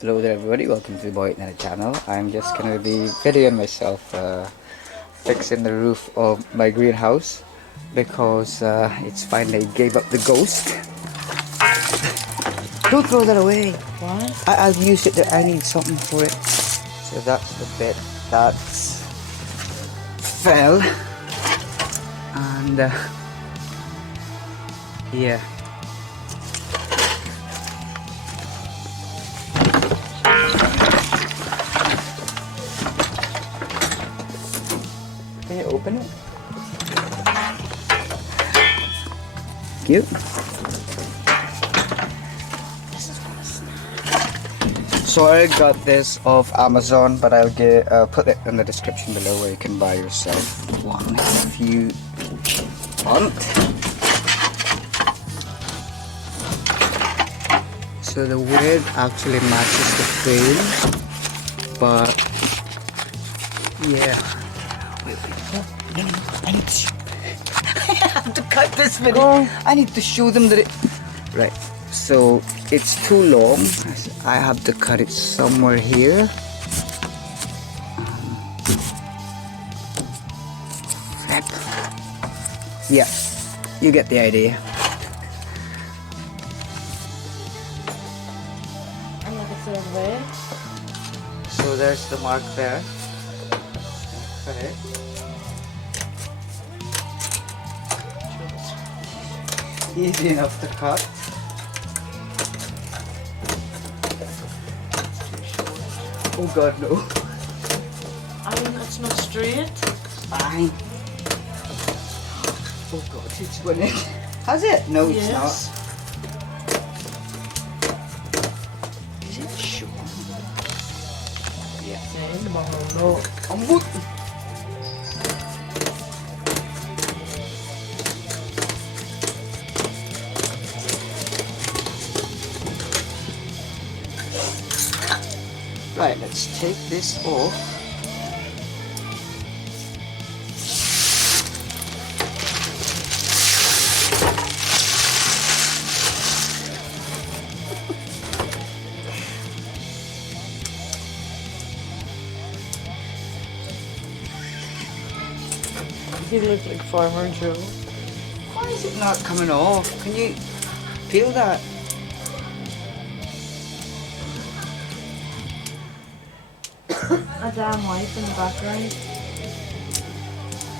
Hello there everybody, welcome to Boyet&Nena Channel. I'm just gonna be videoing myself fixing the roof of my greenhouse because it's finally gave up the ghost. Don't throw that away. What? I'll use it, I need something for it. So that's the bit that fell and yeah. Can you open it? Cute. So I got this off Amazon, but I'll put it in the description below where you can buy yourself one if you want. So the wood actually matches the frame, but yeah. I need to I have to cut this video. I need to show them that it... Right, so it's too long. I have to cut it somewhere here. Flip. Yeah, you get the idea. I'm like a third way. So there's the mark there. Cut it. Easy enough to cut. Oh god, no. I mean, it's not straight. Fine. Oh god, it's winning. Has it? No, it's not. Is it sure? Yeah. No. Right, let's take this off. You look like Farmer Joe. Why is it not coming off? Can you feel that? A damn wife in the background.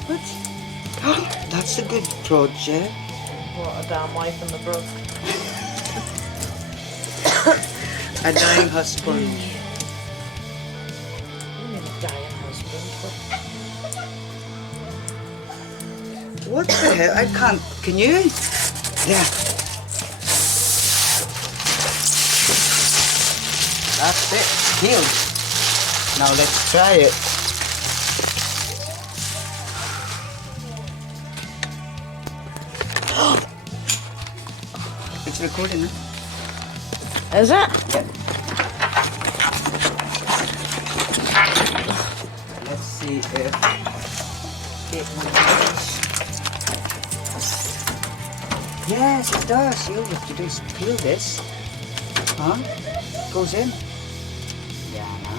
What? That's a good project. What, a damn wife in the brook? A dying husband. You need a dying husband. What the hell? I can't. Can you? Yeah. That's it. Healed. Now let's try it. It's recording, huh? Is it? Yeah. Let's see if it works. Yes, it does. All you have to do is peel this. Huh? Goes in. Yeah, now.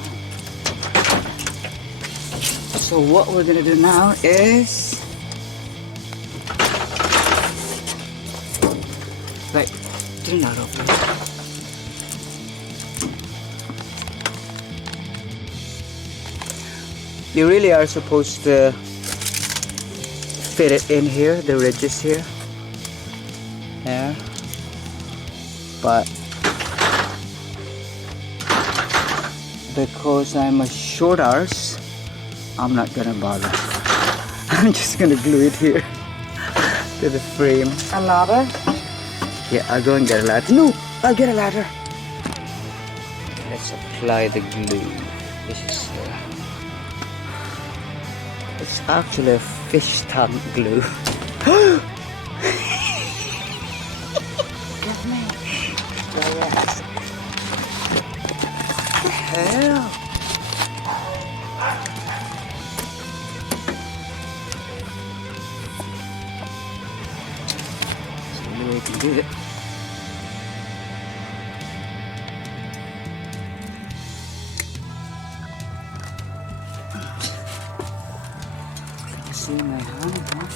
So what we're gonna do now is right, turn that off. You really are supposed to fit it in here, the ridges here. Yeah. But because I'm a short arse, I'm not gonna bother. I'm just gonna glue it here to the frame. A ladder? Yeah, I'll go and get a ladder. No, I'll get a ladder. Let's apply the glue. This is it's actually a fish tank glue. Get me. Yes. What the hell? So we can do it. messy in my hand, huh?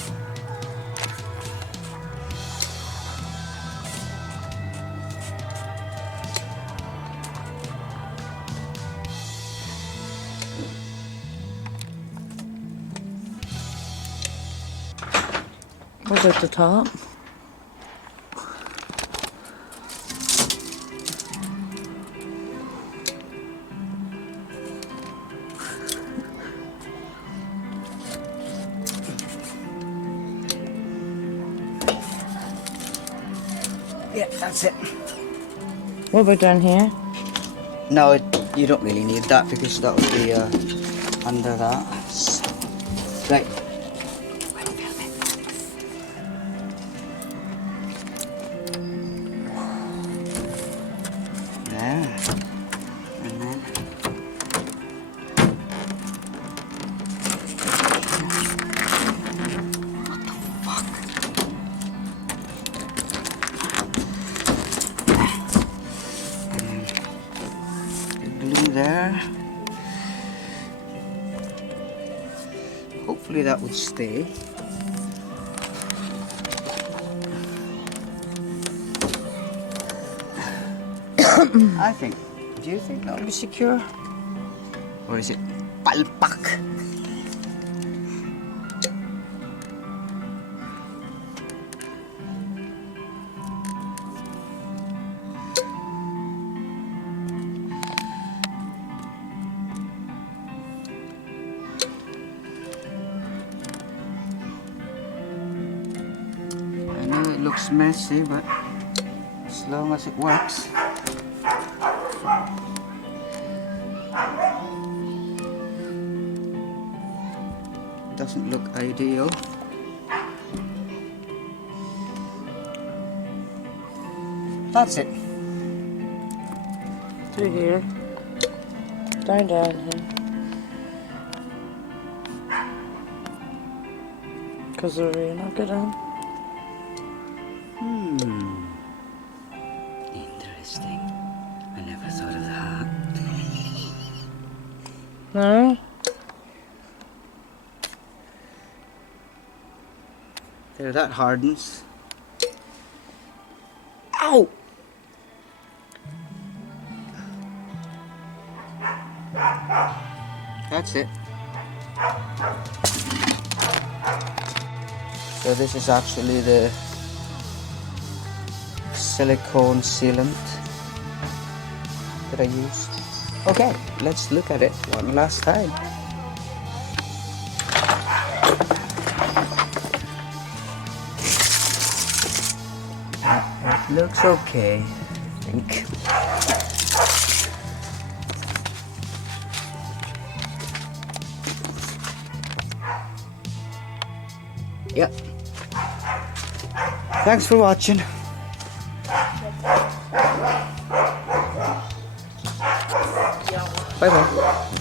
What's at the top? Yeah, that's it. What about down here? No, you don't really need that because that will be under that. Right. There. And then glue there. Hopefully that would stay. I think. Do you think that will be secure? Or is it palpak? I know it looks messy, but as long as it works. Doesn't look ideal. That's it. Through here. Down here. Because the rain will get in. Interesting. I never thought of that. No? There, that hardens. Ow! That's it. So this is actually the silicone sealant that I used. Okay, let's look at it one last time. It looks okay, I think. Yep. Thanks for watching. Bye bye.